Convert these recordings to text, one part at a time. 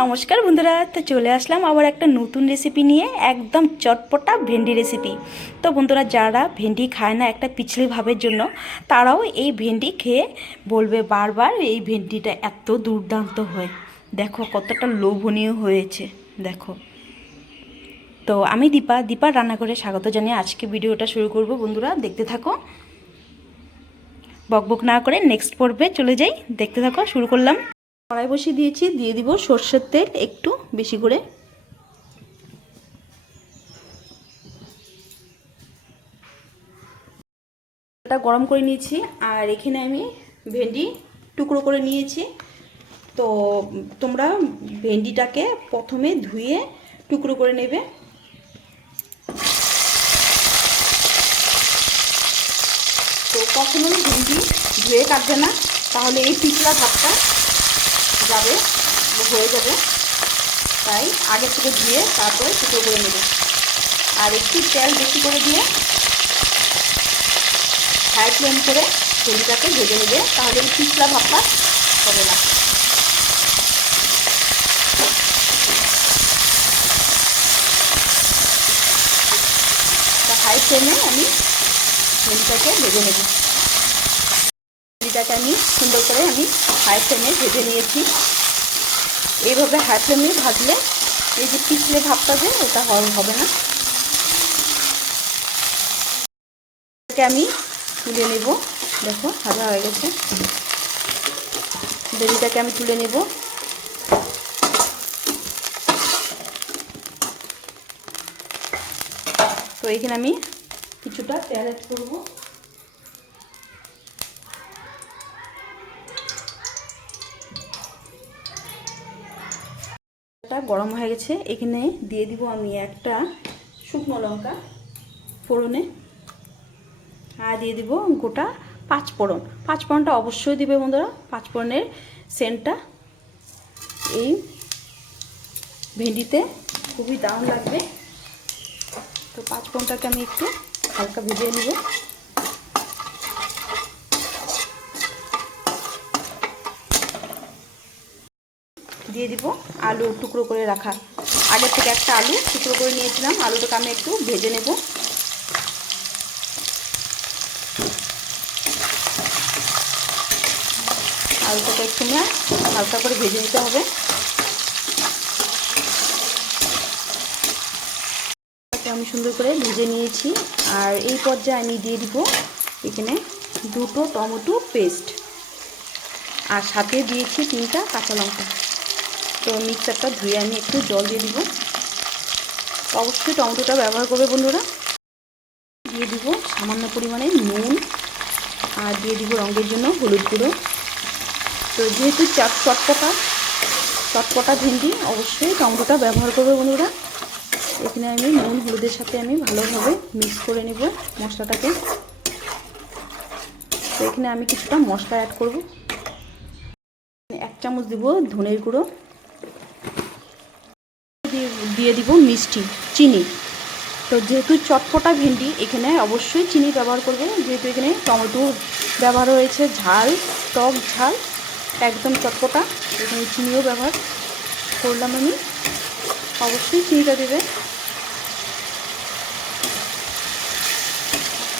নমস্কার বন্ধুরা, তো চলে আসলাম আবার একটা নতুন রেসিপি নিয়ে, একদম চটপটা ভেন্ডি রেসিপি তো বন্ধুরা, যারা ভেন্ডি খায় না একটা পিছলি ভাবের জন্য, তারাও এই ভেন্ডি খেয়ে বলবে বারবার এই ভেন্ডিটা এত দুর্দান্ত হয়। দেখো কতটা লোভনীয় হয়েছে, দেখো। তো আমি দীপা দীপা রান্না করে স্বাগত জানিয়ে আজকে ভিডিওটা শুরু করব বন্ধুরা, দেখতে থাকো। বকবক না করে নেক্সট পর্বে চলে যাই, দেখতে থাকো, শুরু করলাম। কড়াই বসিয়ে দিয়েছি, দিয়ে দিব সর্ষের তেল একটু বেশি করে। গরম করে নিয়েছি, আর এখানে আমি ভেন্ডি টুকরো করে নিয়েছি। তো তোমরা ভেন্ডিটাকে প্রথমে ধুয়ে টুকরো করে নেবে। তো কখনোই ভেন্ডি ধুয়ে কাটবে না। তাহলে এই পিছলা ভাতটা যাবে, হয়ে যাবে। তাই আগে থেকে ধুয়ে তারপরে টুকরো করে নেবে। আর একটু তেল বেশি করে দিয়ে হাই ফ্লেম করে ভেন্ডিটাকে ভেজে নেবে, তাহলে পিছলা ভাতটা হবে না। হাই ফ্লেমে আমি ভেন্ডিটাকে ভেজে নেব। ভেন্ডিটাকে আমি সুন্দর করে আমি হাই ফ্লেমে ভেজে নিয়েছি। এইভাবে হাই ফ্লেমে ভাজলে এই যে পিছলে ভাবটা যে ওটা হবে না। আমি তুলে নেব। দেখো, ভাজা হয়ে গেছে। ভেন্ডিটাকে আমি তুলে নেব। তো এখানে আমি কিছুটা তেল অ্যাড করব গরম হয়ে গেছে। এখানে দিয়ে দিব আমি একটা শুকনো লঙ্কা ফোড়নে। আর দিয়ে দিব গোটা পাঁচ ফোড়ন পাঁচ ফোড়নটা অবশ্যই দিবে বন্ধুরা পাঁচ ফোড়নের সেন্টটা। এই ভেন্ডিতে খুবই দারুণ লাগবে। তো পাঁচ ফোড়নটাকে আমি একটু হালকা ভেজে নিব। দিয়ে দিব আলু টুকরো করে রাখা। আগের থেকে একটা আলু টুকরো করে নিয়েছিলাম। আলুটাকে আমি একটু ভেজে নেব। আলুটাকে একটু হালকা করে ভেজে নিতে হবে। আমি সুন্দর করে ভেজে নিয়েছি। আর এই পর্যায়ে আমি দিয়ে দিব এখানে দুটো টমেটো পেস্ট। আর সাথে দিয়েছি তিনটা কাঁচা লঙ্কা। তো মিক্সারটা ধুয়ে আমি একটু জল দিয়ে দিব। অবশ্যই টমেটোটা ব্যবহার করবে বন্ধুরা। দিয়ে দিব সামান্য পরিমাণে নুন আর দিয়ে দিব রঙের জন্য হলুদ গুঁড়ো। তো যেহেতু চাট চটপটা চটপটা ভেন্ডি, অবশ্যই টমেটোটা ব্যবহার করবে বন্ধুরা। এখানে আমি নুন, হলুদের সাথে আমি ভালোভাবে মিক্স করে নেব মশলাটাকে। তো এখানে আমি কিছুটা মশলা অ্যাড করব। এক চামচ দিব ধনের গুঁড়ো। দিয়ে দিব মিষ্টি, চিনি। তো যেহেতু চটপটা ভেন্ডি, এখানে অবশ্যই চিনি ব্যবহার করবে যেহেতু এখানে টমেটো ব্যবহার হয়েছে, ঝাল, টক ঝাল, একদম চটপটা, এখানে চিনিও ব্যবহার করলাম আমি। অবশ্যই চিনিটা দেবে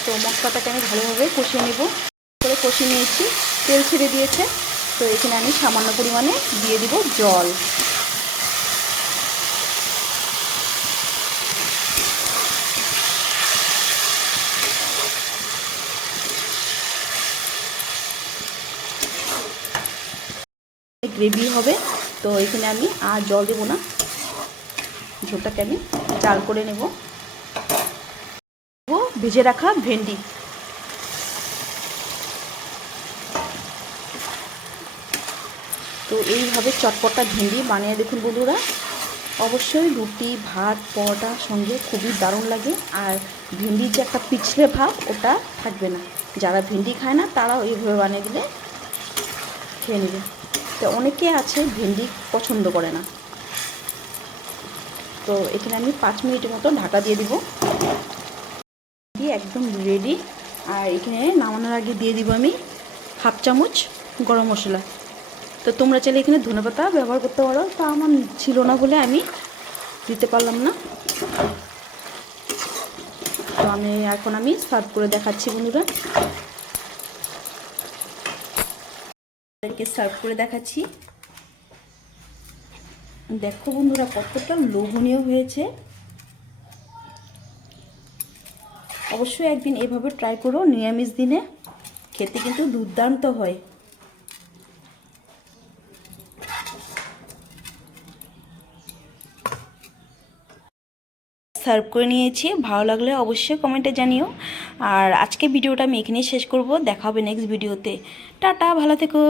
তো মশলাটাকে আমি ভালোভাবে কষিয়ে নেব। করে কষিয়ে নিয়েছি, তেল ছেড়ে দিয়েছে। তো এখানে আমি সামান্য পরিমাণে দিয়ে দিব জল। গ্রেভি হবে। তো এখানে আমি আর জল দেবো না। ঝোলটাকে আমি চাল করে নেব। ভেজে রাখা ভেন্ডি। তো এইভাবে চটপটা ভেন্ডি বানিয়ে দেখুন বন্ধুরা। অবশ্যই রুটি, ভাত পরোটার সঙ্গে খুবই দারুণ লাগে। আর ভেন্ডির যে একটা পিছলে ভাব, ওটা থাকবে না। যারা ভেন্ডি খায় না, তারাও এইভাবে বানিয়ে দিলে খেয়ে নেবে। তো অনেকে আছে ভেন্ডি পছন্দ করে না। তো এখানে আমি পাঁচ মিনিটের মতো ঢাকা দিয়ে দিব। দিয়ে একদম রেডি আর এখানে নামানোর আগে দিয়ে দিব আমি হাফ চামচ গরম মশলা। তো তোমরা চাইলে এখানে ধনেপাতা ব্যবহার করতে পারো, তা আমার ছিল না বলে আমি দিতে পারলাম না। তো আমি এখন আমি সার্ভ করে দেখাচ্ছি বন্ধুরা। সার্ভ করে দেখাচ্ছি। দেখো বন্ধুরা, কতটা লোভনীয় হয়েছে। অবশ্যই একদিন এভাবে ট্রাই করো, নিরামিষ দিনে। খেতে কিন্তু দুর্দান্ত হয়। সার্ভ করে নিয়েছি। ভালো লাগলে অবশ্যই কমেন্টে জানিও। আর আজকে ভিডিওটা আমি এখানেই শেষ করব। দেখা হবে নেক্সট ভিডিওতে টাটা, ভালো থেকো।